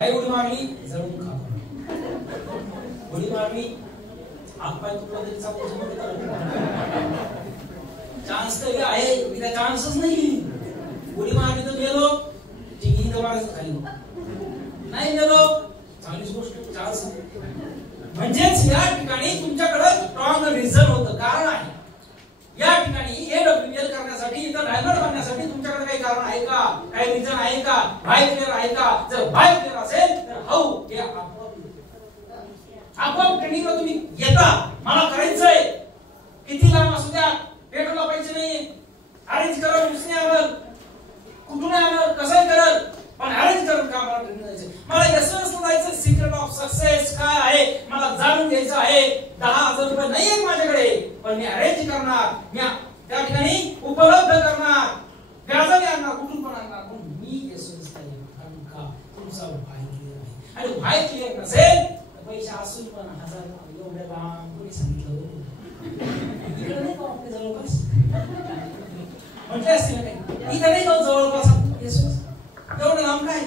काय उडी मारली जळून खातो. उडी मारली हातपाय तुटला तरी चान्स तरी आहे, तिला चान्सच नाही. उडी मारली तर गेलो टिंगी तर मारायचं खाली, नाही गेलो चांगलीच गोष्ट, चान्स. म्हणजेच या ठिकाणी तुमच्याकडे स्ट्रॉंग रिझन होतं, कारण आहे. या ठिकाणी एडब्ल्यूएल करण्यासाठी, इथं डायमंड बनण्यासाठी तुमच्याकडे काही कारण आहे का, काही रिझन आहे का, व्हाय क्लिअर आहे का? जर व्हाय क्लिअर असेल तर हाऊ हे आपोआप ट्रेनिंगला तुम्ही येता. मला करायचंय, किती लांब असू द्या, पेट्रोलला पैसे नाही, अरेंज करा, दुसरी आलं कुठून आलं कसंही करत, पण अरेंज करून का मला ट्रेनिंग द्यायचं. मला यशस्वी जायचं, सिक्रेट ऑफ सक्सेस काय आहे मला जाणून घ्यायचं आहे. 10,000 रुपये नाही आहेत माझ्याकडे, पण मी अरेंज करणार, मी त्या ठिकाणी उपलब्ध करणार, व्याजाने आणणार, कुठून पण आणणार, पण मी यशस्वी झाले. कारण का तुमचा व्हाय क्लिअर आहे. आणि व्हाय क्लिअर नसेल तर पैसे असून पण 1000 एवढ्या लांब कोणी सांगितलं इकडे नाही का आपल्या जवळपास म्हटले असतील काही, इकडे नाही जाऊ जवळपास यशस्वी एवढं लांब काय.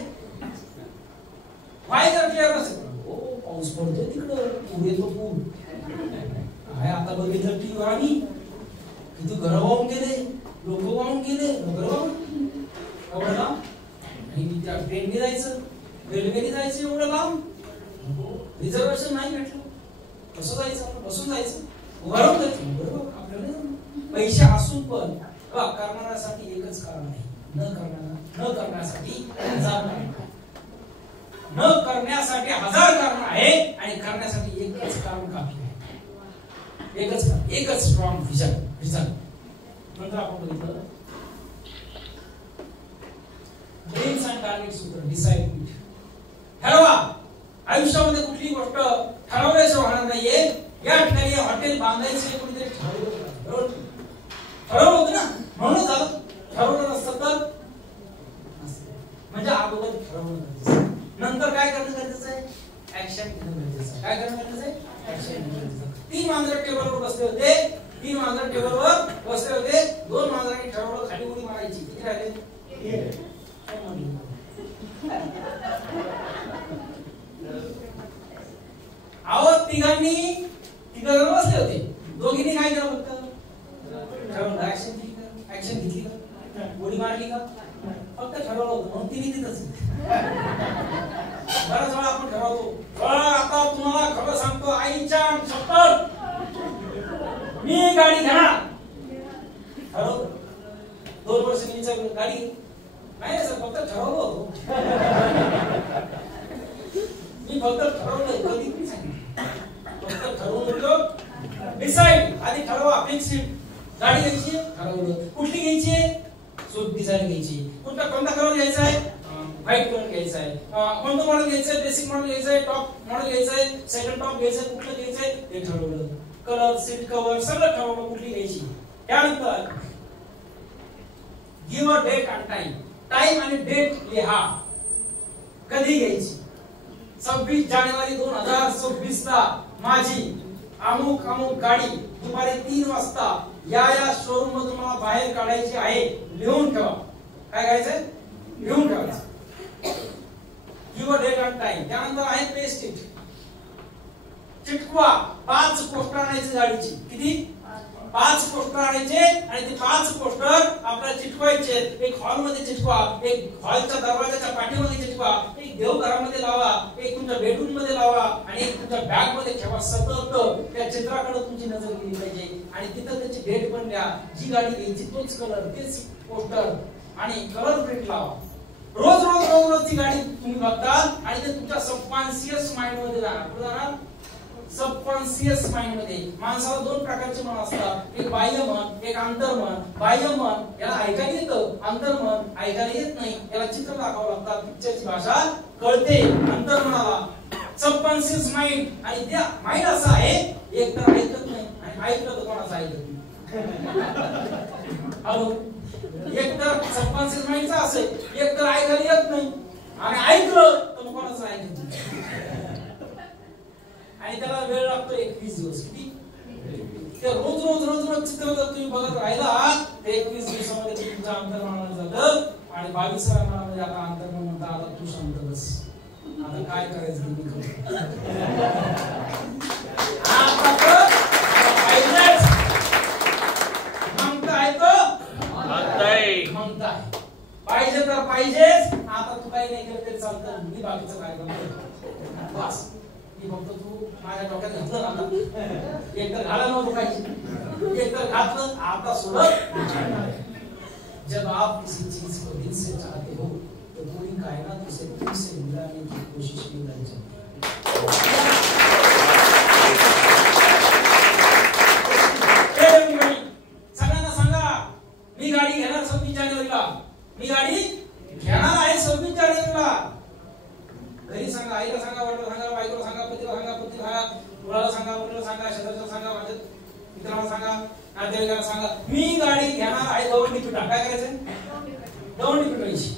व्हाय जर क्लिअर नसेल, हो पाऊस पडतोय तिकडं, पूर येतो, पूर आहे. आता बघितलं टीव्हीवर आम्ही किती घर वाहून गेले, लोक वाहून गेले, नगर वाहून एवढं लांब. आणि त्या ट्रेनने जायचं, रेल्वेने जायचं एवढं लांब, रिझर्वेशन नाही भेटलं, कसं जायचं, आपण बसून जायचं, उभारून जायचं. बरोबर आपल्याला पैसे असून पण करणाऱ्यासाठी एकच कारण आहे, न करण्यासाठी हजार कारण, न करण्यासाठी हजार कारण आहे, आणि करण्यासाठी एकच कारण काफी आहे. एकच स्ट्रॉंग विजन. नंतर आपण बघितलं ड्रीम्स अँड टार्गेट सूत्र. डिसाइड इट, ठरवा. आयुष्यामध्ये कुठली गोष्ट ठरवल्याशिवाय होणार नाहीये. या ठिकाणी हॉटेल बांधायचे कोणीतरी ठरवलं होतं ना, म्हणून झालं. ठरवलं नसतं तर म्हणजे अगोदर ठरवणं गरजेचं, नंतर काय करणं गरजेचं आहे, ऍक्शन घेणं गरजेचं आहे. काय करणं गरजेचं आहे, ऍक्शन घेणं गरजेचं आहे. 3 मांजर टेबलवर बसले होते, 3 मांजर टेबलवर बसले होते, 2 मांजरांनी ठरवलं खाली उडी मारायची. किती राहिले, अहो तिघ जण बसले होते, दोघींनी काय केलं, फक्त ठरवलं, ऍक्शन घेतली का, उडी मारली का, फक्त ठरवलं होतं म्हणून तिने तिथंच. बराच वेळा आपण ठरवतो, आता तुम्हाला खरं सांगतो आईच्या शपथ मी गाडी घेणार, ठरवलं 2 वर्ष मी गाडी नाही सर, फक्त ठरवलं होतं मी, फक्त ठरवलं, कधी मी सांगितलं, फक्त ठरवलं. डिसाइड, आधी ठरवा, फिक्स इट. गाडी घ्यायची ठरवलं, कुठली घ्यायची, स्विफ्ट डिझायर घ्यायची, कोणता कलर घ्यायचा आहे, व्हाईट कलर घ्यायचा आहे, कोणतं मॉडेल घ्यायचं आहे, बेसिक मॉडेल घ्यायचं आहे, टॉप मॉडेल घ्यायचं आहे, सेकंड टॉप घ्यायचं आहे, कुठलं घ्यायचं आहे ते ठरवलं. कलर, सीट कव्हर सगळं ठरवलं कुठली घ्यायची. त्यानंतर give a date and time आणि डेट लिहा, कधी घ्यायची. 26 जानेवारी 2026 ला माझी अमुक गाडी दुपारी 3 वाजता या शोरूम मधून मला बाहेर काढायची आहे. लिहून ठेवा, काय करायचंय, लिहून ठेवायचं. Give a date and time. त्यानंतर आहे पेस्ट इट, चिटकवा. 5 पोस्टर आणायचे गाडीची, किती, 5 पोस्टर आणायचे, आणि ते 5 पोस्टर आपल्याला चिटकवायचे. एक हॉल मध्ये चिटकवा, एक हॉलच्या दरवाजाच्या पाठीमध्ये चिटकवा, एक देवघरामध्ये लावा, एक तुमच्या बेडरूम मध्ये लावा, आणि एक तुमच्या बॅग मध्ये ठेवा. सतत त्या चित्राकडे तुमची नजर गेली पाहिजे, आणि तिथं त्याची डेट पण द्या. जी गाडी घ्यायची तोच कलर, तेच पोस्टर, आणि कलर प्रिंट लावा. रोज ती गाडी तुम्ही बघता, आणि ते तुमच्या सबकॉन्शियस माइंड मध्ये जाणार. सबकॉन्शियस माइंड मध्ये माणसाला 2 प्रकारचे मन असतात, एक बाह्य मन, एक अंतर्मन. बाह्य मन याला ऐकायला येतं, अंतर्मन ऐकायला येत नाही, याला चित्र दाखवावं लागतात, पिक्चरची भाषा कळते अंतर्मनाला. सबकॉन्शियस माइंड, आणि त्या माइंड असा आहे, एक तर ऐकत नाही, आणि ऐकलं तर कोणाचं ऐकत नाही. हॅलो, एक तर सबकॉन्शियस माइंडचा असेल, एक तर ऐकायला येत नाही, आणि ऐकलं तर कोणाचं ऐकत नाही, आणि त्याला वेळ लागतो 21 दिवस. किती, ते रोज चित्र जर तुम्ही बघत राहिला तर 21 दिवसामध्ये तुमचं अंतर्मनाला जातं, आणि 22व्या मनामध्ये आता अंतर्मन म्हणतात, आता तू शांत बस, काय करायचं मी करतो. आता तर पाहिजेच म्हणताय तो म्हणताय पाहिजे तर पाहिजेच. आता तू काही नाही केलं तरी चालतं, मी बाकीचं काय करतो बस. मी फक्त तू माझ्या डोक्यात घातलं ना, एक तर घाला नव्हतं पाहिजे, एक तर घातलं आता सोडत. जब आप किसी चीज को दिल से चाहते हो तो पूरी कायनात उसे तुमसे मिलाने की कोशिश में लग जाती है. सगळ्यांना सांगा मी गाडी घेणार 26 जानेवारीला, मी गाडी घेणार आहे 26 जानेवारीला. घरी सांगा, आईला सांगा, वडिलांना सांगा, बायकोला सांगा, पतीला सांगा, पत्नीला सांगा, मुलाला सांगा, मुलीला सांगा, शेजारच्याला सांगा, माझ्या मित्राला सांगा, नातेवाईकांना सांगा मी गाडी घेणार आहे. गवंडी पिटा काय करायचं, गवंडी पिटायची.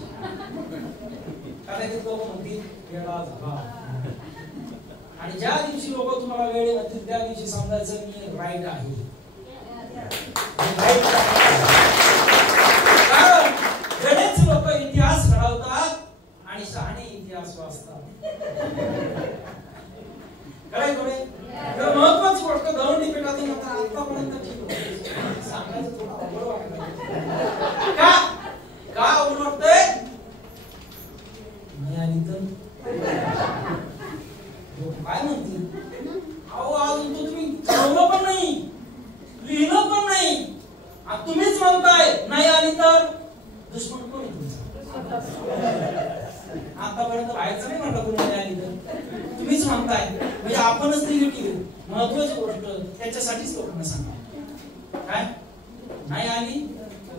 आता ते लोक म्हणतील वेळा झाला. आणि ज्या दिवशी लोक तुम्हाला वेळ म्हणतील त्या दिवशी समजायचं मी राईट आहे. कारण बरेच लोक इतिहास घडवतात आणि शहाणे इतिहास वाचतात. काय थोडे तर महत्वाची गोष्ट गवंडी पेटाती आतापर्यंत ठीक होती. सांगायचं थोडं अवघड वाटतं. का अवघड वाटतंय, नाही आली तर काय म्हणतील, अहो अजून तो तुम्ही ठरवलं पण नाही, लिहिलं पण नाही, तुम्हीच म्हणताय नाही आली तर. दुश्मन कोणी तुमचा आतापर्यंत व्हायचं नाही म्हणलं, तुम्ही नाही आली तर तुम्हीच म्हणताय म्हणजे आपणच निगेटिव्ह. महत्वाची गोष्ट त्याच्यासाठीच लोकांना सांगा काय नाही आली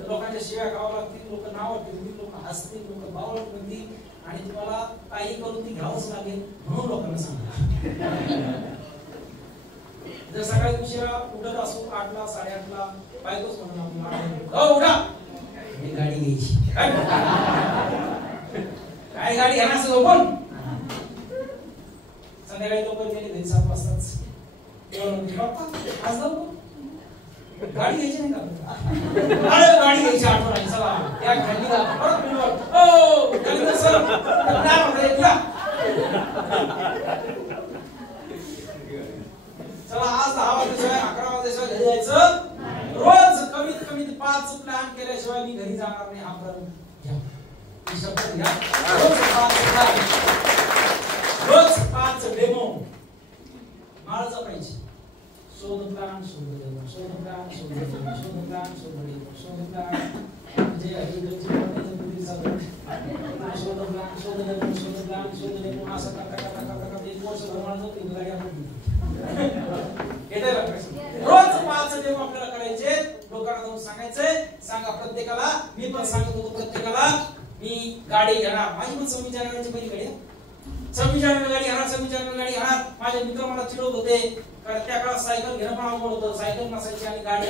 लोकांच्या शिव्या खावा लागतील, लोक नाव ठेवतील, लोक हसतील, लोक बावळ म्हणतील आणि तुम्हाला काही करून ती घ्यावंच लागेल. म्हणून लोकांना सांगा. जर सकाळी उशिरा उठत असू 8ला 8:30ला बायकोच म्हणून उठा मी गाडी घ्यायची. काय गाडी घेणार झोपून संध्याकाळी लोक गेले घरी 7 वाजताच आज जाऊ गाडी घ्यायची नाही का, अरे गाडी घ्यायची आठवण आली. चला त्या खंडीला परत मिळवत ओ त्यानंतर सर काय म्हणताय तुला, चला आज 10 वाजल्याशिवाय 11 वाजल्याशिवाय घरी जायचं. रोज कमीत कमी 5 प्लॅन केल्याशिवाय मी घरी जाणार नाही. हा प्रण घ्या, शपथ घ्या. रोज 5 डेमो माळ जपायची. शोध प्लॅन शोध डेमो, शोध प्लॅन शोध डेमो, शोध प्लॅन शोध डेमो, शोध प्लॅन म्हणजे हरिजनची पत्नीचं बुद्धी चालू. शोध प्लॅन शोध डेमो, शोध प्लॅन शोध डेमो असं करता 1 वर्ष भरमाळ जातो. गाडी आपण रोज 5 डेमो आपल्याला करायचे. लोकांना जाऊन सांगायचंय. सांगा प्रत्येकाला, मी पण सांगत होतो प्रत्येकाला मी गाडी घेणार. माझी पण 26 जानेवारीची पहिली गाडी, 26 जानेवारी गाडी घेणार, 26 जानेवारी गाडी घेणार. माझे मित्र मला चिडवत होते कारण त्या काळात सायकल घेणं पण अवघड होतं, सायकल नसायची आणि गाडी